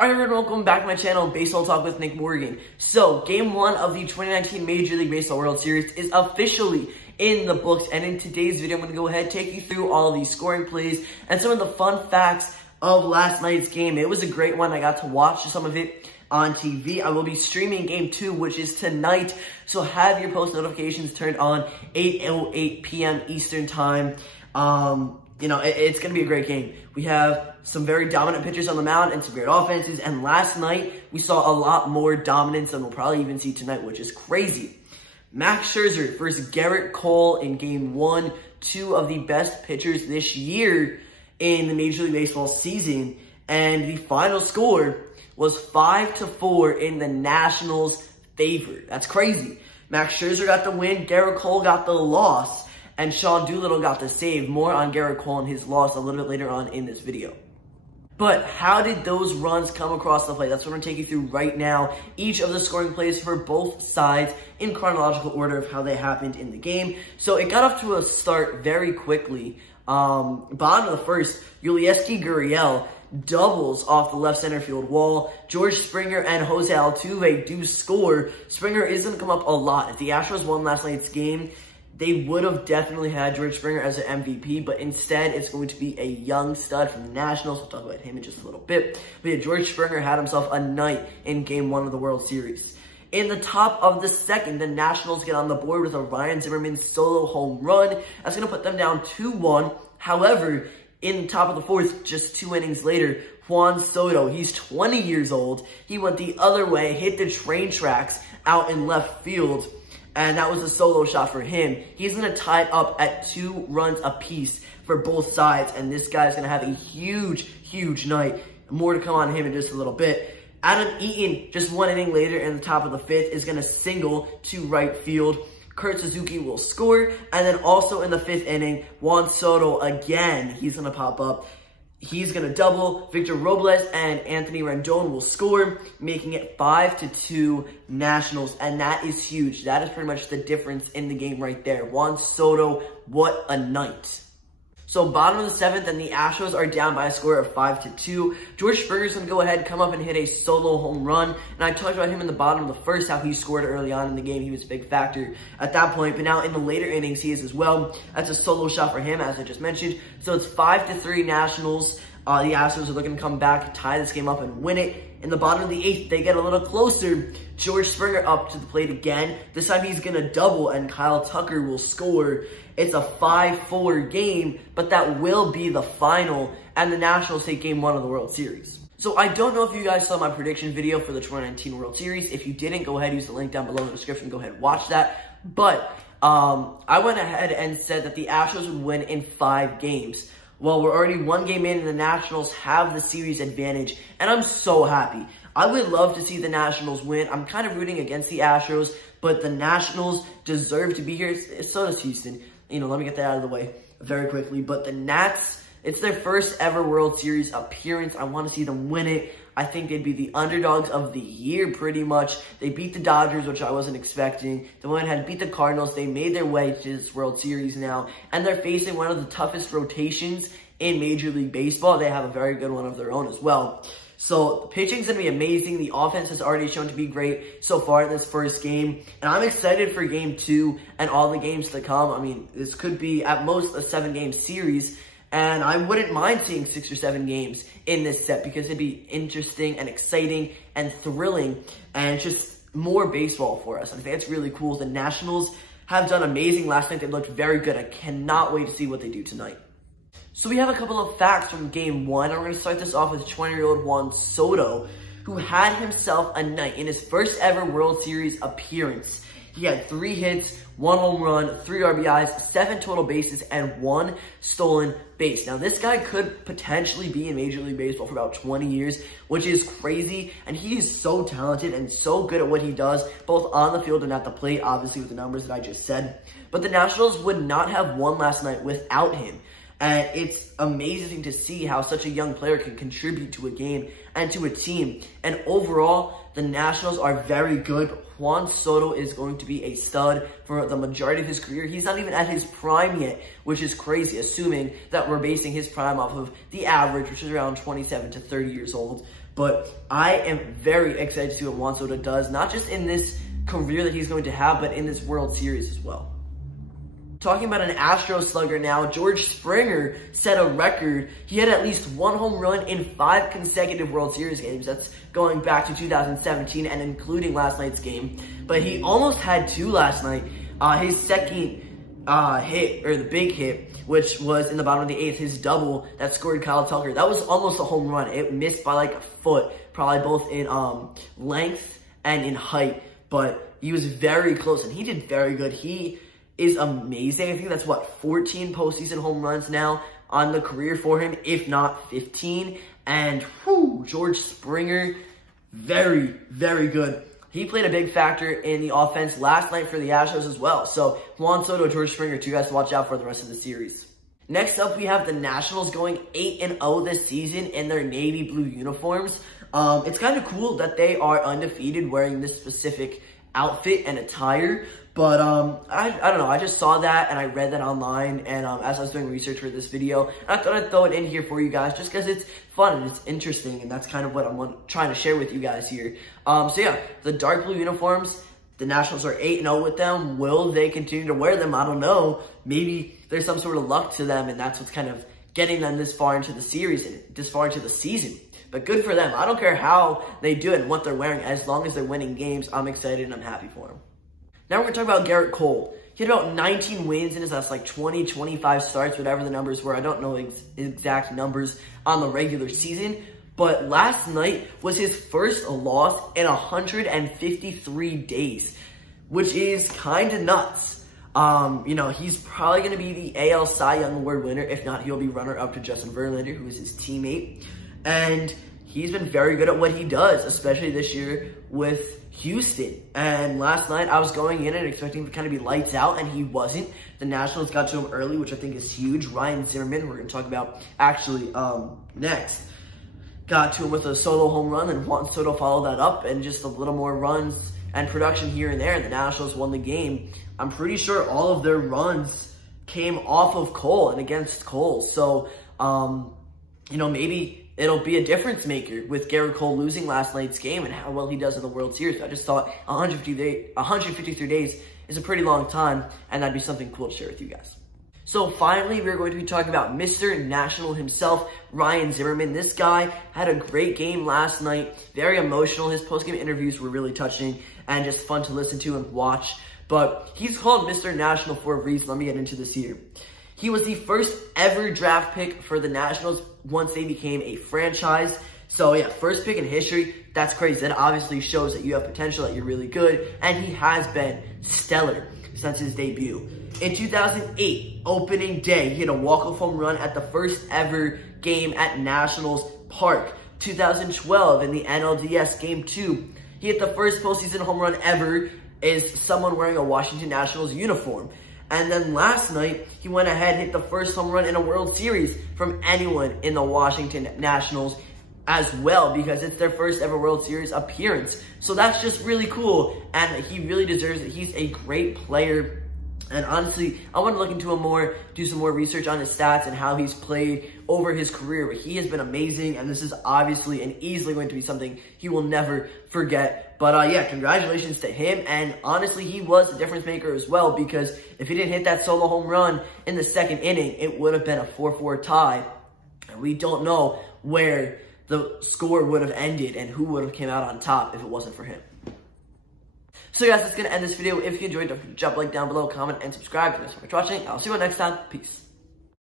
Alright everyone, welcome back to my channel, Baseball Talk with Nick Morgan. So, Game 1 of the 2019 Major League Baseball World Series is officially in the books, and in today's video, I'm going to go ahead and take you through all of these scoring plays and some of the fun facts of last night's game. It was a great one. I got to watch some of it on TV. I will be streaming Game 2, which is tonight, so have your post notifications turned on, 8:08 p.m. Eastern Time. It's going to be a great game. We have some very dominant pitchers on the mound and some great offenses. And last night, we saw a lot more dominance than we'll probably even see tonight, which is crazy. Max Scherzer versus Gerrit Cole in Game 1, two of the best pitchers this year in the Major League Baseball season. And the final score was 5-4 in the Nationals' favor. That's crazy. Max Scherzer got the win. Gerrit Cole got the loss. And Sean Doolittle got the save. More on Gerrit Cole and his loss a little bit later on in this video. But how did those runs come across the plate? That's what I'm going to take you through right now. Each of the scoring plays for both sides in chronological order of how they happened in the game. So it got off to a start very quickly. Bottom of the first, Yulieski Gurriel doubles off the left center field wall. George Springer and Jose Altuve do score. Springer is going to come up a lot. If the Astros won last night's game, they would have definitely had George Springer as an MVP, but instead it's going to be a young stud from the Nationals. We'll talk about him in just a little bit. But yeah, George Springer had himself a night in Game 1 of the World Series. In the top of the second, the Nationals get on the board with a Ryan Zimmerman solo home run. That's going to put them down 2-1. However, in the top of the fourth, just 2 innings later, Juan Soto, he's 20 years old. He went the other way, hit the train tracks out in left field. And that was a solo shot for him. He's going to tie it up at 2 runs apiece for both sides. And this guy's going to have a huge, huge night. More to come on him in just a little bit. Adam Eaton, just 1 inning later in the top of the 5th, is going to single to right field. Kurt Suzuki will score. And then also in the 5th inning, Juan Soto again, he's going to pop up. He's going to double. Victor Robles and Anthony Rendon will score, making it 5-2 Nationals. And that is huge. That is pretty much the difference in the game right there. Juan Soto, what a night. So bottom of the 7th, and the Astros are down by a score of 5-2. George Springer's going to go ahead, come up and hit a solo home run. And I talked about him in the bottom of the first, how he scored early on in the game. He was a big factor at that point. But now in the later innings, he is as well. That's a solo shot for him, as I just mentioned. So it's 5-3 Nationals. The Astros are looking to come back, tie this game up, and win it. In the bottom of the 8th, they get a little closer. George Springer up to the plate again. This time he's going to double, and Kyle Tucker will score. It's a 5-4 game, but that will be the final, and the Nationals take Game 1 of the World Series. So I don't know if you guys saw my prediction video for the 2019 World Series. If you didn't, go ahead, use the link down below in the description. Go ahead and watch that. But I went ahead and said that the Astros would win in 5 games. Well, we're already 1 game in, and the Nationals have the series advantage, and I'm so happy. I would love to see the Nationals win. I'm kind of rooting against the Astros, but the Nationals deserve to be here. So does Houston. Let me get that out of the way very quickly. But the Nats, it's their first ever World Series appearance. I want to see them win it. I think they'd be the underdogs of the year pretty much. They beat the Dodgers, which I wasn't expecting. They went ahead and beat the Cardinals. They made their way to this World Series now. And they're facing one of the toughest rotations in Major League Baseball. They have a very good one of their own as well. So the pitching's going to be amazing. The offense has already shown to be great so far in this first game. And I'm excited for Game 2 and all the games to come. I mean, this could be at most a 7-game series. And I wouldn't mind seeing 6 or 7 games in this set because it'd be interesting and exciting and thrilling and just more baseball for us. I think it's really cool. The Nationals have done amazing last night. They looked very good. I cannot wait to see what they do tonight. So we have a couple of facts from Game 1. And we're going to start this off with 20-year-old Juan Soto, who had himself a night in his first ever World Series appearance. He had 3 hits, 1 home run, 3 RBIs, 7 total bases, and 1 stolen base. Now, this guy could potentially be in Major League Baseball for about 20 years, which is crazy. And he is so talented and so good at what he does, both on the field and at the plate, obviously with the numbers that I just said. But the Nationals would not have won last night without him. And it's amazing to see how such a young player can contribute to a game and to a team. And overall, the Nationals are very good. Juan Soto is going to be a stud for the majority of his career. He's not even at his prime yet, which is crazy, assuming that we're basing his prime off of the average, which is around 27 to 30 years old. But I am very excited to see what Juan Soto does, not just in this career that he's going to have, but in this World Series as well. Talking about an Astro slugger now, George Springer set a record. He had at least 1 home run in 5 consecutive World Series games. That's going back to 2017 and including last night's game. But he almost had 2 last night. His second hit, or the big hit, which was in the bottom of the 8th, his double that scored Kyle Tucker. That was almost a home run. It missed by like a foot, probably both in length and in height. But he was very close, and he did very good. He is amazing. I think that's, what, 14 postseason home runs now on the career for him, if not 15. And, whew, George Springer, very, very good. He played a big factor in the offense last night for the Astros as well. So, Juan Soto, George Springer, 2 guys to watch out for the rest of the series. Next up, we have the Nationals going 8-0 this season in their navy blue uniforms. It's kind of cool that they are undefeated wearing this specific outfit and attire. But I don't know, I just saw that and I read that online, and as I was doing research for this video, I thought I'd throw it in here for you guys just because it's fun and it's interesting, and that's kind of what I'm trying to share with you guys here. So yeah, the dark blue uniforms, the Nationals are 8-0 with them. Will they continue to wear them? I don't know. Maybe there's some sort of luck to them, and that's what's kind of getting them this far into the series and this far into the season. But good for them. I don't care how they do it and what they're wearing. As long as they're winning games, I'm excited and I'm happy for them. Now we're going to talk about Garrett Cole. He had about 19 wins in his last like 20, 25 starts, whatever the numbers were. I don't know exact numbers on the regular season. But last night was his first loss in 153 days, which is kind of nuts. You know, he's probably going to be the AL Cy Young Award winner. If not, he'll be runner-up to Justin Verlander, who is his teammate. And he's been very good at what he does, especially this year with Houston. And last night, I was going in and expecting him to kind of be lights out, and he wasn't. The Nationals got to him early, which I think is huge. Ryan Zimmerman, we're going to talk about actually next, got to him with a solo home run, and Juan Soto followed that up, and just a little more runs and production here and there, and the Nationals won the game. I'm pretty sure all of their runs came off of Cole and against Cole. So, you know, maybe it'll be a difference maker with Garrett Cole losing last night's game and how well he does in the World Series. I just thought 153 days is a pretty long time, and that'd be something cool to share with you guys. So finally, we're going to be talking about Mr. National himself, Ryan Zimmerman. This guy had a great game last night, very emotional. His post-game interviews were really touching and just fun to listen to and watch. But he's called Mr. National for a reason. Let me get into this here. He was the first ever draft pick for the Nationals once they became a franchise. So yeah, first pick in history. That's crazy. That obviously shows that you have potential, that you're really good. And he has been stellar since his debut. In 2008, opening day, he had a walk-off home run at the first ever game at Nationals Park. 2012, in the NLDS Game 2, he hit the first postseason home run ever as someone wearing a Washington Nationals uniform. And then last night, he went ahead and hit the first home run in a World Series from anyone in the Washington Nationals as well, because it's their first ever World Series appearance. So that's just really cool, and he really deserves it. He's a great player. And honestly, I want to look into him more, do some more research on his stats and how he's played over his career. But he has been amazing, and this is obviously and easily going to be something he will never forget. But yeah, congratulations to him. And honestly, he was a difference maker as well, because if he didn't hit that solo home run in the second inning, it would have been a 4-4 tie. And we don't know where the score would have ended and who would have came out on top if it wasn't for him. So guys, that's going to end this video. If you enjoyed, don't forget to drop a like down below, comment, and subscribe. Thanks for watching. I'll see you next time. Peace.